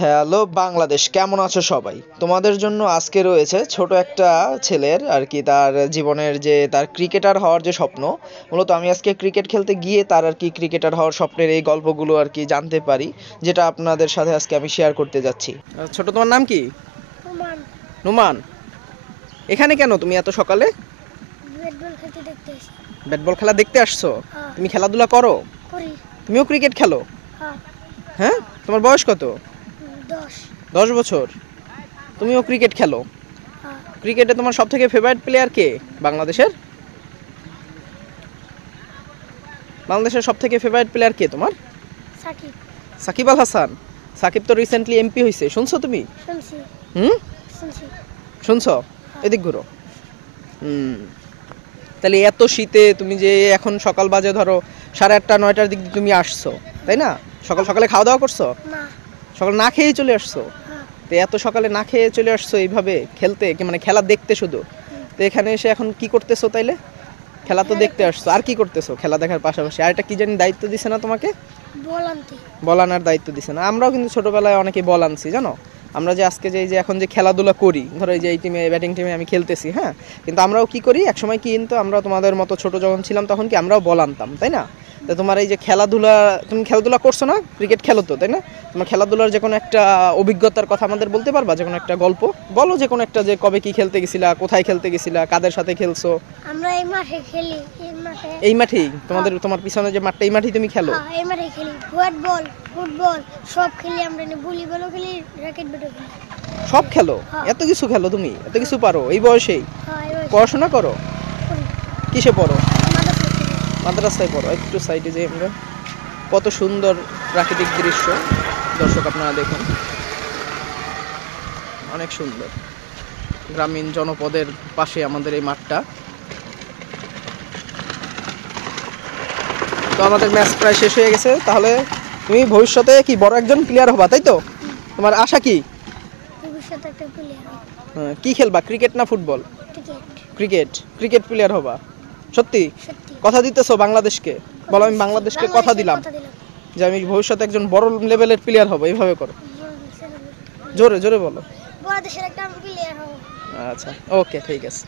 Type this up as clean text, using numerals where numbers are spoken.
Hello Bangladesh, কেমন আছো সবাই? তোমাদের জন্য আজকে রয়েছে ছোট একটা ছেলের আর কি তার জীবনের যে তার ক্রিকেটার হওয়ার যে স্বপ্ন। মূলত আমি আজকে ক্রিকেট খেলতে গিয়ে তার আর কি ক্রিকেটার হওয়ার স্বপ্নের এই গল্পগুলো আর কি জানতে পারি, যেটা আপনাদের সাথে আজকে আমি শেয়ার করতে যাচ্ছি। ছোট, তোমার নাম কি? রোমান। নুমান। এখানে কেন তুমি এত সকালে? ব্যাট বল খেলতে দেখতে এসেছি। ব্যাট বল খেলা দেখতে আসছো? হ্যাঁ। তুমি খেলাধুলা করো? করি। তুমিও ক্রিকেট খেলো? হ্যাঁ। হ্যাঁ, তোমার বয়স কত? 10। 10 বছর। তুমিও ক্রিকেট খেলো? হ্যাঁ। ক্রিকেটে তোমার সব থেকে ফেভারিট প্লেয়ার কে বাংলাদেশের? বাংলাদেশের সব থেকে ফেভারিট প্লেয়ার কে তোমার? সাকিব। সাকিব আল হাসান। সাকিব তো রিসেন্টলি এমপি হয়েছে, শুনছো তুমি? শুনছি। হুম, শুনছি। শুনছো? এদিক ঘুরো। হুম, তাহলে এত শীতে তুমি যে এখন সকাল বাজে ধরো 8:30 9টার দিক দিয়ে তুমি আসছো, তাই না? সকাল সকালে খাওয়া দাওয়া করছো? না। সকাল না খেয়েই চলে আসছো? হ্যাঁ। তো এত সকালে না খেয়ে চলে আসছো এইভাবে খেলতে, কি মানে খেলা দেখতে শুধু? তো এখানে এসে এখন কি করতেছো তাইলে? খেলা তো দেখতে আসছো, আর কি করতেছো খেলা দেখার পাশাপাশি? আর একটা কি জানি দায়িত্ব দিছে না তোমাকে? বল আনতে। বল আনার দায়িত্ব দিছে না? আমরাও কিন্তু ছোটবেলায় অনেকে বল আনছি, জানো? আমরা যে আজকে যে এই যে এখন যে খেলাধুলা করি, ধরো এই যে এই টিমে ব্যাটিং টিমে আমি খেলতেছি, হ্যাঁ, কিন্তু আমরাও কি করি একসময়, কি কিন্তু আমরা তোমাদের মতো ছোট যখন ছিলাম তখন কি আমরাও বল আনতাম, তাই না? তো তোমার এই যে খেলাধুলা, তুমি খেলাধুলা করছো না? ক্রিকেট খেলো তো, তাই না? তোমার খেলাধুলার যে কোনো একটা অভিজ্ঞতার কথা আমাদের বলতে পারবা? যে কোনো একটা গল্প বলো, যে কোনো একটা, যে কবে কি খেলতে গেছিলা, কোথায় খেলতে গেছিলা, কাদের সাথে খেলছো? আমরা এই মাঠে খেলি। এই মাঠে। এই মাঠেই তোমার পিছনে যে মাঠটা, এই মাঠেই তুমি খেলো? হ্যাঁ, এই মাঠে খেলি। ব্যাট বল, ফুটবল সব খেলি আমরা। ভলিবলও খেলি, র্যাকেট ব্যাটও খেলি। সব খেলো? হ্যাঁ। এত কিছু খেলো তুমি? এত কিছু পারো এই বয়সেই? হ্যাঁ, এবার পড়াশোনা করো? করি। কিসে পড়ো? মাদ্রাসায় খেলি। মাদ্রাসায় পড়ো? একটু সাইডে যে আমরা, কত সুন্দর প্রাকৃতিক দৃশ্য, দর্শক আপনারা দেখুন, অনেক সুন্দর। গ্রামীণ জনপদের পাশে আমাদের এই মাঠটা। তো আমাদের ম্যাচ প্রায় শেষ হয়ে গেছে। তাহলে তুমি ভবিষ্যতে কি বড় একজন প্লেয়ার হবা, তাই তো? তোমার আশা কি? ভবিষ্যতে একটা প্লেয়ার হব। কি খেলবা, ক্রিকেট না football? Cricket. Cricket. Cricket player হবা? সত্যি সত্যি। কথা দিতেছো বাংলাদেশকে? বলো, আমি বাংলাদেশকে কথা দিলাম যে আমি ভবিষ্যতে একজন বড় লেভেলের প্লেয়ার হব। এইভাবে করো, জোরে জোরে বলো। বাংলাদেশের একটা প্লেয়ার হব। আচ্ছা, ওকে, ঠিক আছে।